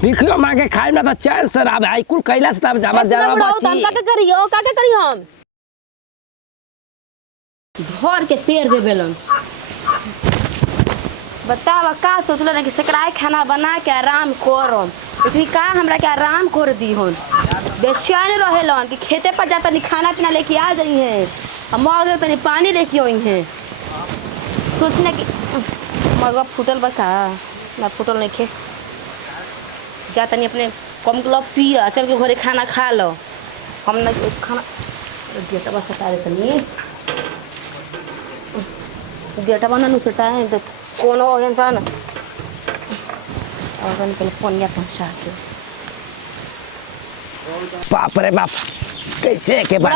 भिखियो मांगे खाए ना तो चैन से रह भाई कुल कैला से तब जावा जरा बची का करी हम धर के पेड़ दे बेलन बतावा का सोचल ना कि सकराय खाना बना के आराम करम लेकिन का हमरा के आराम कर दी हन बेचैन रहेलन कि खेते पर जाता नहीं खाना पीना लेके आ जाई हैं हम मगे तनी पानी लेके आई हैं सोचने कि मगा फूटल बा का ना फूटल नहीं खे जा तनी अपने कम ग्लब पिया चल के घरे खाना खा लो हम ना खाना गेटा बस सता दे तनी गेटा बना नु सता है तो कोनो इंसान और पहले फोनिया पहुंचा के बाप रे बाप कैसे के बात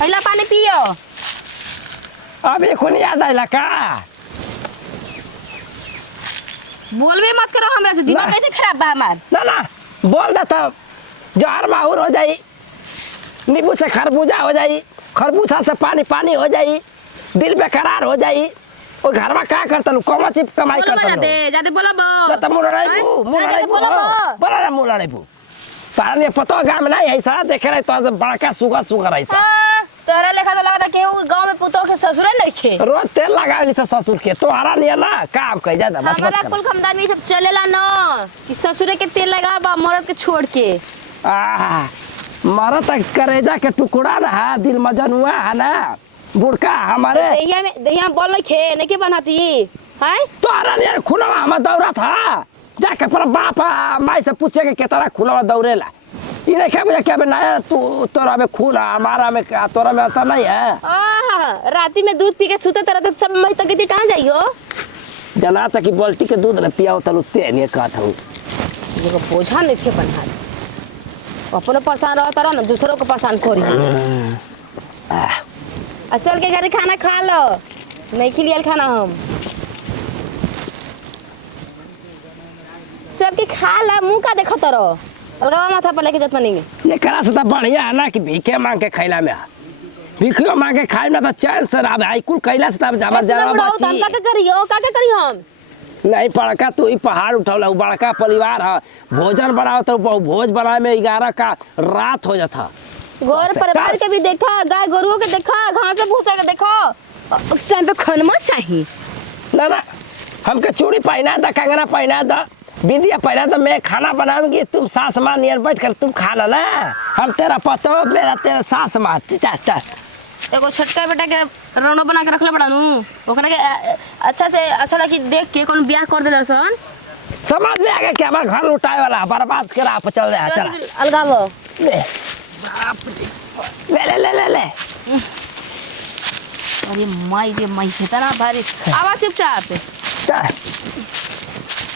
पहला पानी पियो अबे कोन याद आइला का बोलबे मत करो हमरा से दिमाग कैसे खराब बा हमार ना बोल दे तब जहर माहौर हो जाई नींबू से खरबूजा हो जाई खरबूजा से पानी पानी हो जाई दिल बेकरार हो जाई ओ घर में का करतन कौन चीज कमाई करतन दे जाते बोला बो त मुलड़ाई बोला ना मुलड़ाई तारा ने पतो गांव में नहीं ऐसा देखे रहे तो बड़का सुगर ऐसा तोरा लेखा तो लगता केहू गांव में पुतो के ससुर नहीं खे रोज तेल लगावली से ससुर के तोहरा नहीं ना काम कह जा बस हमारा कुल खानदान में सब चलेला ना कि ससुरे के तेल लगाबा मरद के छोड़ के आ मरद तक करेजा के टुकड़ा ना दिल मजनुआ है ना बुड़का हमारे दहिया बोल नहीं खे नहीं के बनाती है तोहरा नहीं खुनवा हम दौड़ा था जाके पर बाप माई से पूछे के कितना खुनवा दौड़ेला ये नहीं क्या मुझे क्या बनाया तू तोरा में खून हमारा में क्या तोरा में ऐसा नहीं है राती में दूध पी के सुते तरह तो सब मैं तो कितनी कहाँ जाइयो जना तक की बाल्टी के दूध न पिया तलु ते नहीं कहता हूँ ये को बोझा नहीं थे बना अपने परेशान रहता रहो ना दूसरों को परेशान करिए चल के घर खाना खा लो नहीं खिलियल खाना हम सब के खा ला मुंह का देखो तरो अलगावा माथा पर लेके जत मनीगे ये करा से तो बढ़िया है ना कि भीखे मांग के खैला में भिखियो मांग के खाए ना तो चैन से रह भाई कुल कैला से तब जावा जरा बची का करी हम नहीं पड़का तू ही पहाड़ उठौला बड़का परिवार है भोजन बनाओ तो भोज बनाए में 11 का रात हो जाता घर परिवार के भी देखा गाय गोरुओं के देखा घास भूसा के देखो टाइम पे खनमा चाहिए ना हमके चूड़ी पहना था कंगना पहना था बिंदिया पहना तो मैं खाना बनाऊंगी तुम सास माँ नियर बैठ कर तुम खाना ना हम तेरा पतो मेरा तेरा सास माँ चाचा एगो छोटका बेटा के रोनो बना के रखले बड़ा नु ओकरा के अच्छा से अच्छा लगी देख के कौन ब्याह कर देलर सन समझ में आ गया कि हमारे घर लुटाए वाला बर्बाद के राह पर चल रहा है चला अलगावो ले ले ले ले ले अरे माई इतना भारी आवाज चुपचाप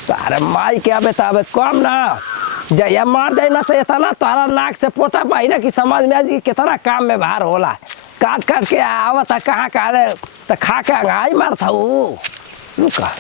तारे माई के अबे तबे कम ना जया मार दे ना तो इतना तारा नाक से पोता पाई ना कि समझ में आ जी कितना काम में बाहर होला काट के आवता कहाँ का तो खा के अंगाई मारता हूँ रुका